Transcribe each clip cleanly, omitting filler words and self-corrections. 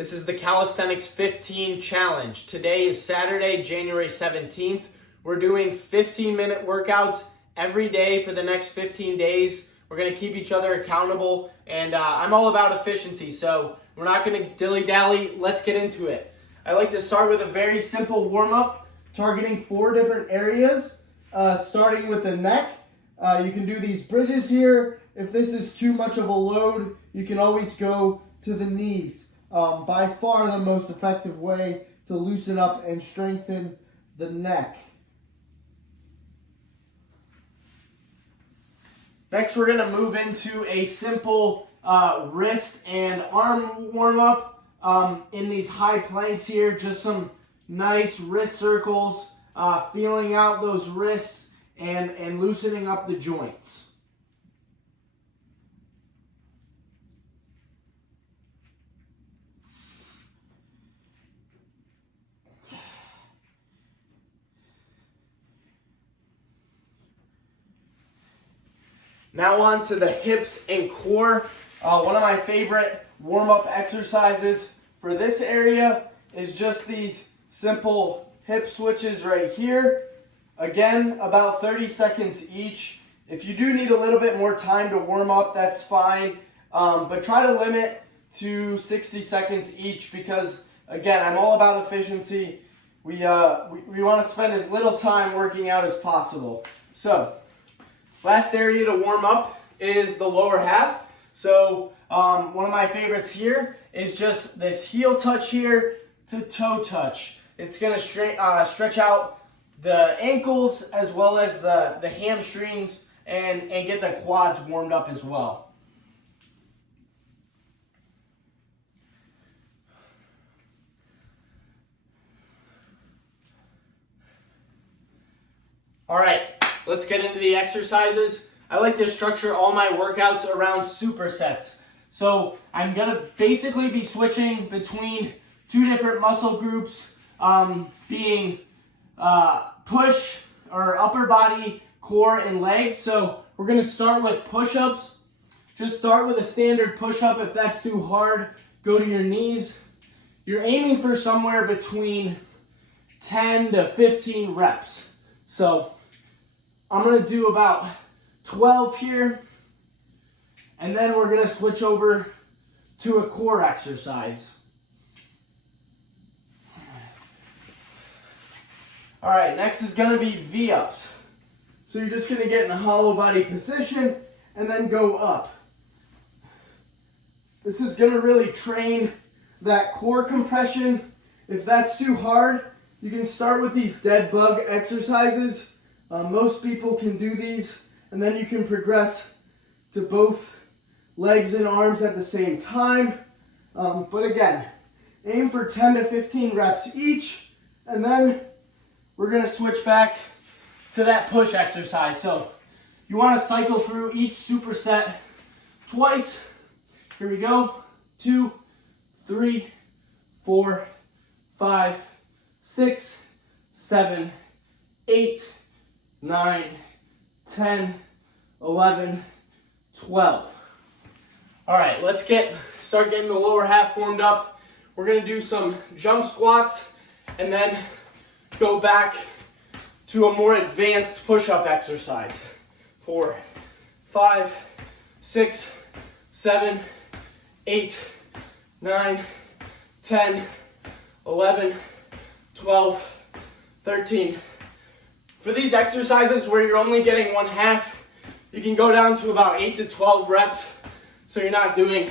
This is the Calisthenics 15 challenge. Today is Saturday, January 17th. We're doing 15-minute workouts every day for the next 15 days. We're going to keep each other accountable, and I'm all about efficiency, so we're not going to dilly-dally. Let's get into it. I like to start with a very simple warm-up, targeting 4 different areas, starting with the neck. You can do these bridges here. If this is too much of a load, you can always go to the knees. By far the most effective way to loosen up and strengthen the neck. Next, we're going to move into a simple wrist and arm warm-up in these high planks here. Just some nice wrist circles, feeling out those wrists and loosening up the joints. Now on to the hips and core. One of my favorite warm-up exercises for this area is just these simple hip switches right here. Again, about 30 seconds each. If you do need a little bit more time to warm up, that's fine. But try to limit to 60 seconds each because, again, I'm all about efficiency. We want to spend as little time working out as possible. So, last area to warm up is the lower half. So one of my favorites here is just this heel touch here to toe touch. It's going to stretch out the ankles as well as the hamstrings and get the quads warmed up as well. All right. Let's get into the exercises. I like to structure all my workouts around supersets. So I'm going to basically be switching between 2 different muscle groups, being push or upper body, core, and legs. So we're going to start with push-ups. Just start with a standard push-up. If that's too hard, go to your knees. You're aiming for somewhere between 10 to 15 reps. So I'm going to do about 12 here, and then we're going to switch over to a core exercise. All right, next is going to be V-ups. So you're just going to get in a hollow body position and then go up. This is going to really train that core compression. If that's too hard, you can start with these dead bug exercises. Most people can do these, and then you can progress to both legs and arms at the same time. But again, aim for 10 to 15 reps each, and then we're going to switch back to that push exercise. So you want to cycle through each superset twice. Here we go. 2, 3, 4, 5, 6, 7, 8, 9, 10, 11, 12. All right, let's start getting the lower half warmed up. We're going to do some jump squats and then go back to a more advanced push-up exercise. 4, 5, 6, 7, 8, 9, 10, 11, 12, 13. For these exercises where you're only getting one half, you can go down to about 8 to 12 reps. So you're not doing,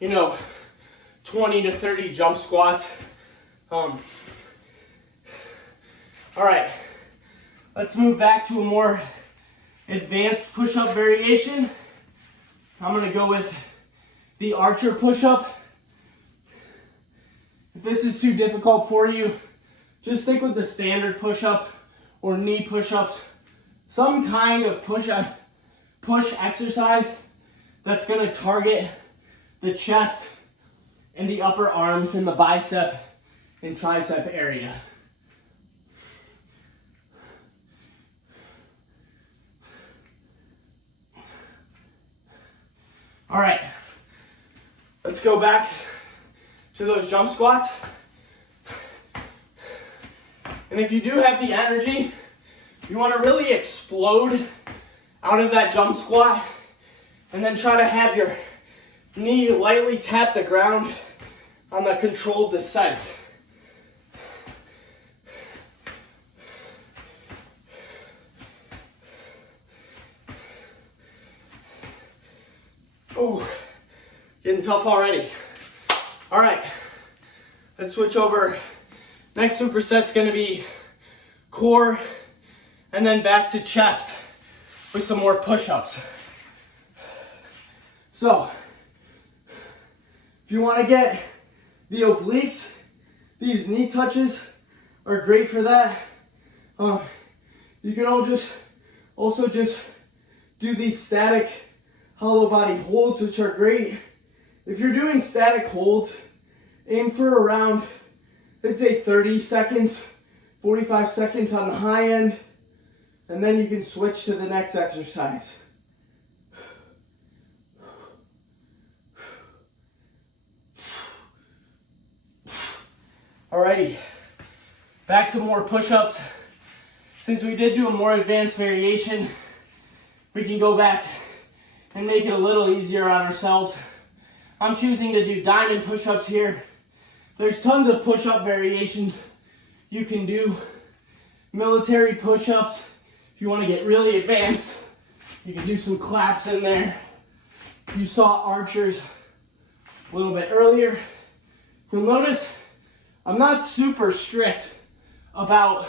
20 to 30 jump squats. All right, let's move back to a more advanced push-up variation. I'm gonna go with the archer push-up. If this is too difficult for you, just stick with the standard push-up or knee push-ups, some kind of push exercise that's going to target the chest and the upper arms and the bicep and tricep area. All right, let's go back to to those jump squats. And if you do have the energy, you want to really explode out of that jump squat and then try to have your knee lightly tap the ground on the controlled descent. Oh, getting tough already. All right, let's switch over. Next superset's gonna be core and then back to chest with some more push-ups. So, if you wanna get the obliques, these knee touches are great for that. You can also just do these static hollow body holds, which are great. If you're doing static holds, aim for around, I'd say 30 seconds, 45 seconds on the high end, and then you can switch to the next exercise. Alrighty, back to more push-ups. Since we did do a more advanced variation, we can go back and make it a little easier on ourselves. I'm choosing to do diamond push-ups here. There's tons of push-up variations you can do. Military push-ups, if you want to get really advanced, you can do some claps in there. You saw archers a little bit earlier. You'll notice I'm not super strict about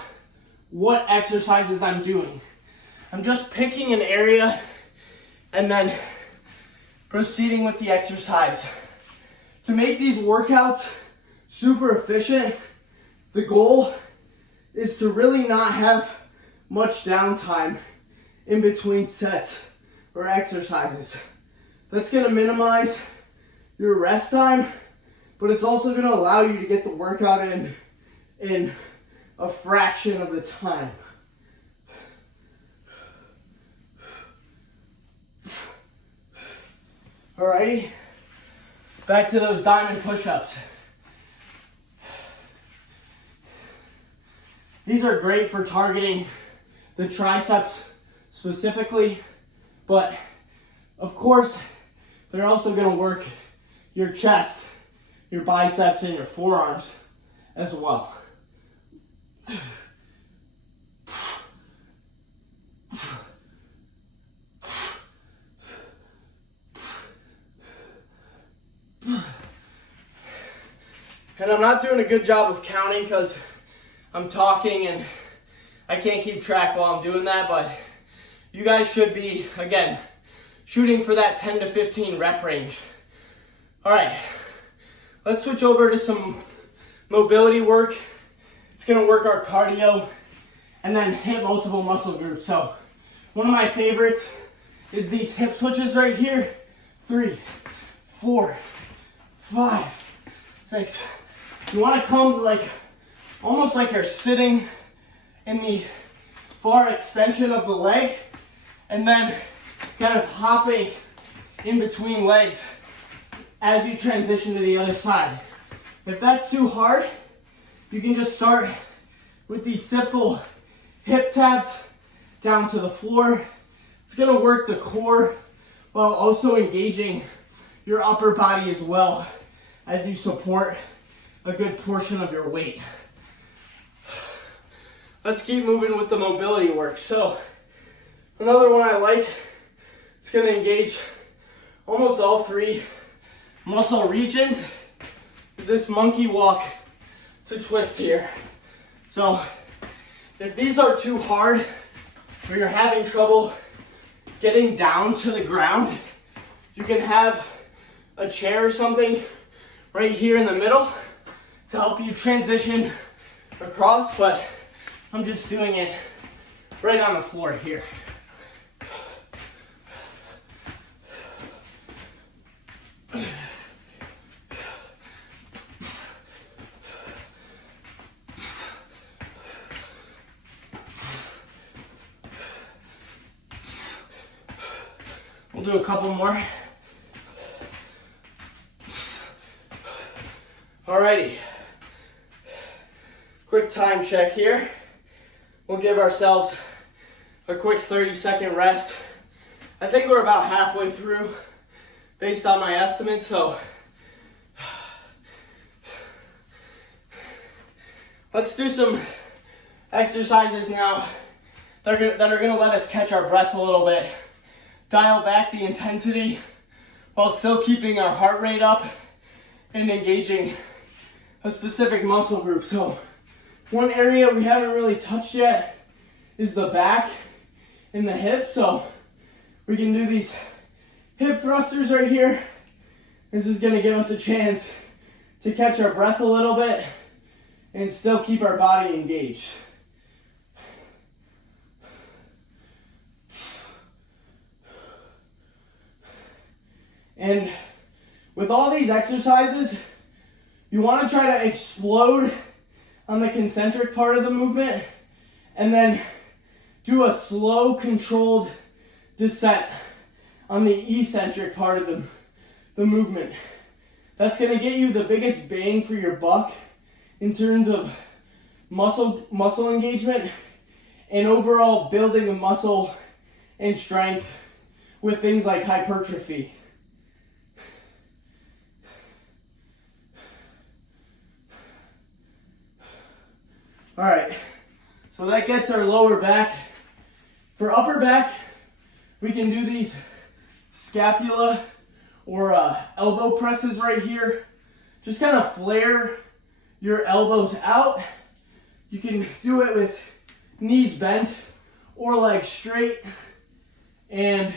what exercises I'm doing. I'm just picking an area and then proceeding with the exercise. To make these workouts super efficient, the goal is to really not have much downtime in between sets or exercises. That's gonna minimize your rest time, but it's also gonna allow you to get the workout in a fraction of the time. Alrighty, back to those diamond push-ups. These are great for targeting the triceps specifically, but of course, they're also gonna work your chest, your biceps, and your forearms as well. And I'm not doing a good job of counting because I'm talking and I can't keep track while I'm doing that, but you guys should be, again, shooting for that 10 to 15 rep range. All right, let's switch over to some mobility work. It's gonna work our cardio and then hit multiple muscle groups. So one of my favorites is these hip switches right here. 3, 4, 5, 6. You wanna come like, almost like you're sitting in the far extension of the leg and then kind of hopping in between legs as you transition to the other side. If that's too hard, you can just start with these simple hip taps down to the floor. It's gonna work the core while also engaging your upper body as well as you support a good portion of your weight. Let's keep moving with the mobility work. So another one I like, it's gonna engage almost all 3 muscle regions, is this monkey walk to twist here. So if these are too hard or you're having trouble getting down to the ground, you can have a chair or something right here in the middle to help you transition across, but I'm just doing it right on the floor here. We'll do a couple more. Alrighty. Quick time check here. We'll give ourselves a quick 30-second rest. I think we're about halfway through based on my estimate, so let's do some exercises now that are gonna let us catch our breath a little bit, dial back the intensity while still keeping our heart rate up and engaging a specific muscle group. So one area we haven't really touched yet is the back and the hips. So we can do these hip thrusters right here. This is gonna give us a chance to catch our breath a little bit and still keep our body engaged. And with all these exercises, you want to try to explode on the concentric part of the movement and then do a slow, controlled descent on the eccentric part of the movement. That's going to get you the biggest bang for your buck in terms of muscle engagement and overall building of muscle and strength with things like hypertrophy. All right, so that gets our lower back. For upper back, we can do these scapula or elbow presses right here. Just kind of flare your elbows out. You can do it with knees bent or legs straight, and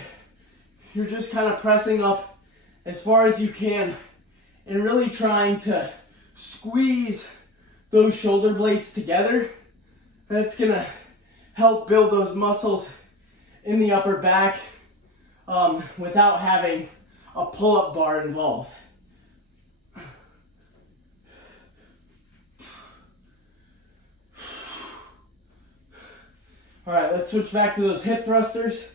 you're just kind of pressing up as far as you can and really trying to squeeze those shoulder blades together. That's gonna help build those muscles in the upper back without having a pull-up bar involved. All right, let's switch back to those hip thrusters.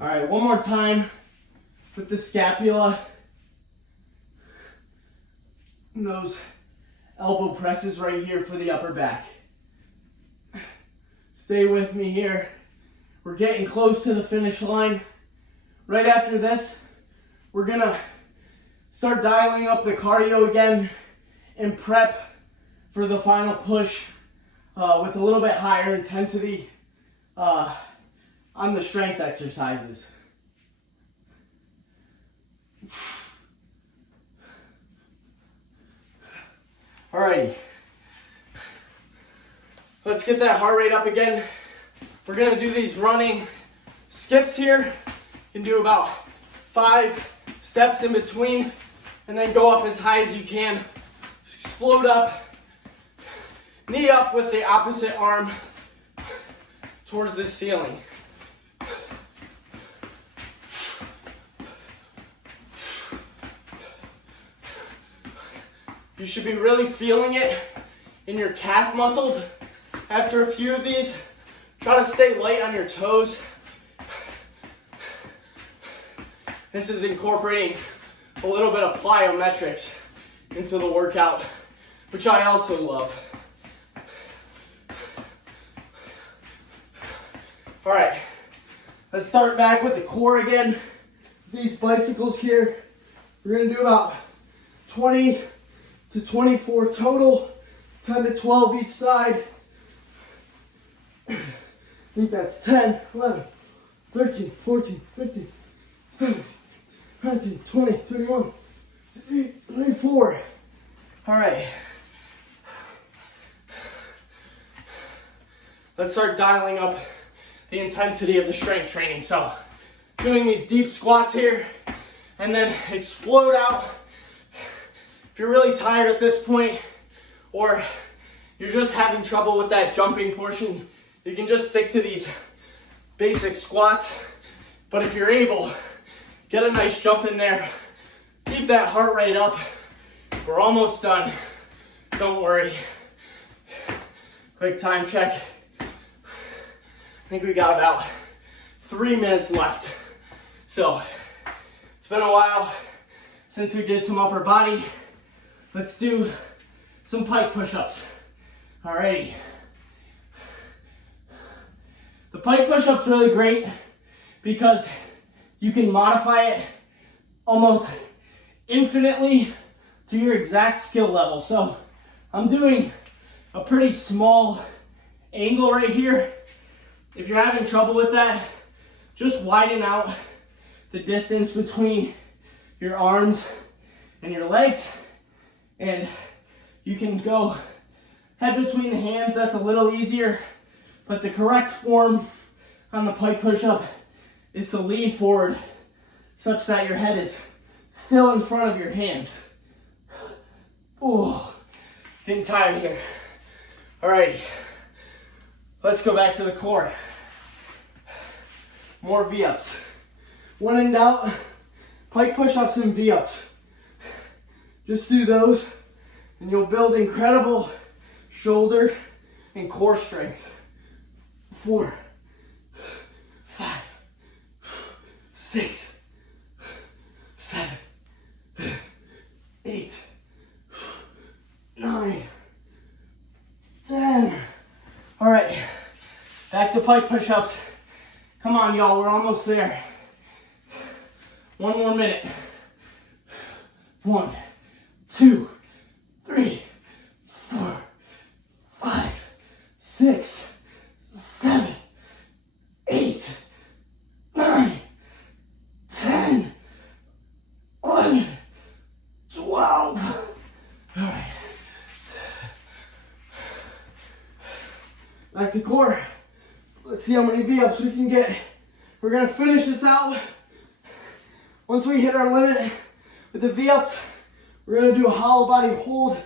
All right, one more time with the scapula and those elbow presses right here for the upper back. Stay with me here. We're getting close to the finish line. Right after this, we're gonna start dialing up the cardio again and prep for the final push with a little bit higher intensity on the strength exercises. Alrighty, let's get that heart rate up again. We're gonna do these running skips here. You can do about 5 steps in between and then go up as high as you can. Just explode up, knee up with the opposite arm towards the ceiling. You should be really feeling it in your calf muscles after a few of these. Try to stay light on your toes. This is incorporating a little bit of plyometrics into the workout, which I also love. All right, let's start back with the core again. These bicycles here, we're gonna do about 20 to 24 total, 10 to 12 each side. I think that's 10, 11, 13, 14, 15, 17, 19, 20, 21, 24. All right. Let's start dialing up the intensity of the strength training. So doing these deep squats here, and then explode out. If you're really tired at this point, or you're just having trouble with that jumping portion, you can just stick to these basic squats. But if you're able, get a nice jump in there. Keep that heart rate up. We're almost done. Don't worry. Quick time check. I think we got about 3 minutes left. So, it's been a while since we did some upper body. Let's do some pike push-ups. Alrighty. The pike push-up's really great because you can modify it almost infinitely to your exact skill level. So I'm doing a pretty small angle right here. If you're having trouble with that, just widen out the distance between your arms and your legs, and you can go head between the hands. That's a little easier, but the correct form on the pike push-up is to lean forward such that your head is still in front of your hands. Oh, getting tired here. Alrighty, let's go back to the core. More V-ups. When in doubt, pike push-ups and V-ups. Just do those and you'll build incredible shoulder and core strength. 4, 5, 6, 7, 8, 9, 10. All right, back to pike push-ups. Come on, y'all, we're almost there. 1 more minute. 1, 2, 3, 4, 5, 6, 7, 8, 9, 10, 11, 12. All right. Back to core. Let's see how many V-ups we can get. We're gonna finish this out. Once we hit our limit with the V-ups, we're gonna do a hollow body hold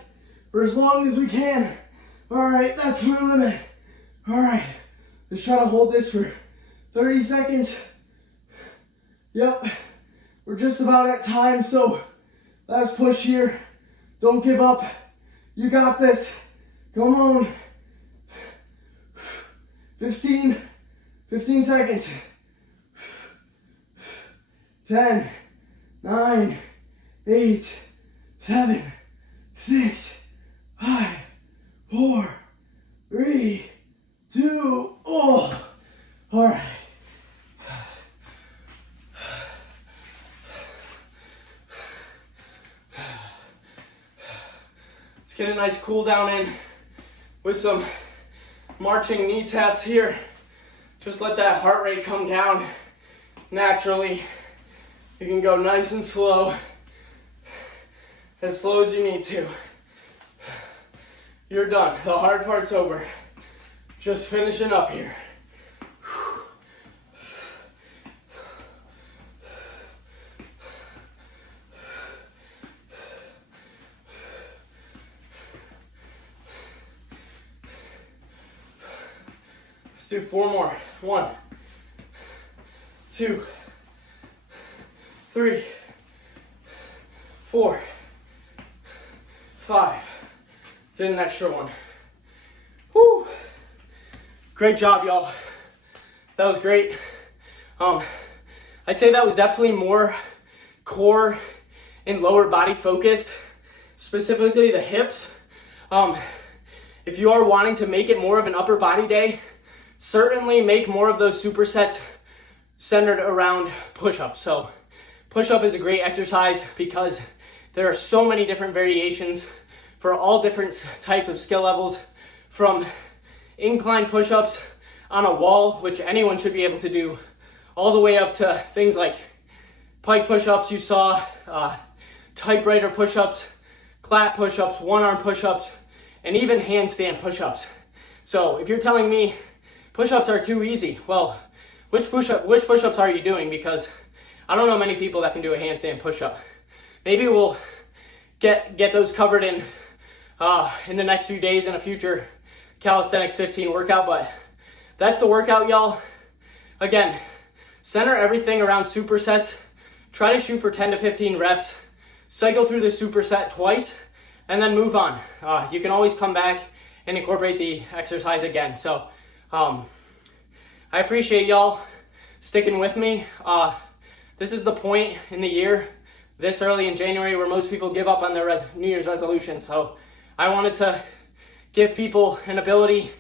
for as long as we can. All right, that's my limit. All right, let's try to hold this for 30 seconds. Yep, we're just about at time, so last push here. Don't give up. You got this. Come on. 15 seconds. 10, 9, 8, 7, 6, 5, 4, 3, 2, oh. All right. Let's get a nice cool down in with some marching knee taps here. Just let that heart rate come down naturally. You can go nice and slow as you need to. You're done. The hard part's over. Just finishing up here. Let's do 4 more. 1, 2, 3, 4, 5. Did an extra one. Woo! Great job, y'all. That was great. I'd say that was definitely more core and lower body focused, specifically the hips. If you are wanting to make it more of an upper body day, certainly make more of those supersets centered around push-ups. So push-up is a great exercise because there are so many different variations for all different types of skill levels, from incline push-ups on a wall, which anyone should be able to do, all the way up to things like pike push-ups you saw, typewriter push-ups, clap push-ups, one-arm push-ups, and even handstand push-ups. So if you're telling me push-ups are too easy, well, which push-ups are you doing? Because I don't know many people that can do a handstand push-up. Maybe we'll get those covered in the next few days in a future Calisthenics 15 workout, but that's the workout, y'all. Again, center everything around supersets. Try to shoot for 10 to 15 reps. Cycle through the superset twice, and then move on. You can always come back and incorporate the exercise again. So I appreciate y'all sticking with me. This is the point in the year, this early in January, where most people give up on their New Year's resolutions. So I wanted to give people an ability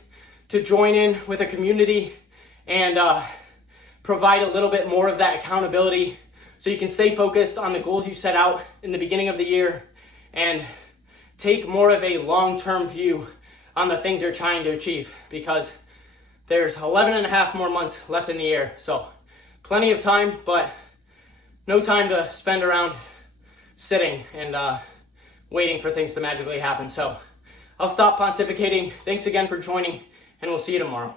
to join in with a community and provide a little bit more of that accountability so you can stay focused on the goals you set out in the beginning of the year and take more of a long-term view on the things you're trying to achieve, because there's 11 and a half more months left in the year. So plenty of time, but no time to spend around sitting and waiting for things to magically happen. So I'll stop pontificating. Thanks again for joining, and we'll see you tomorrow.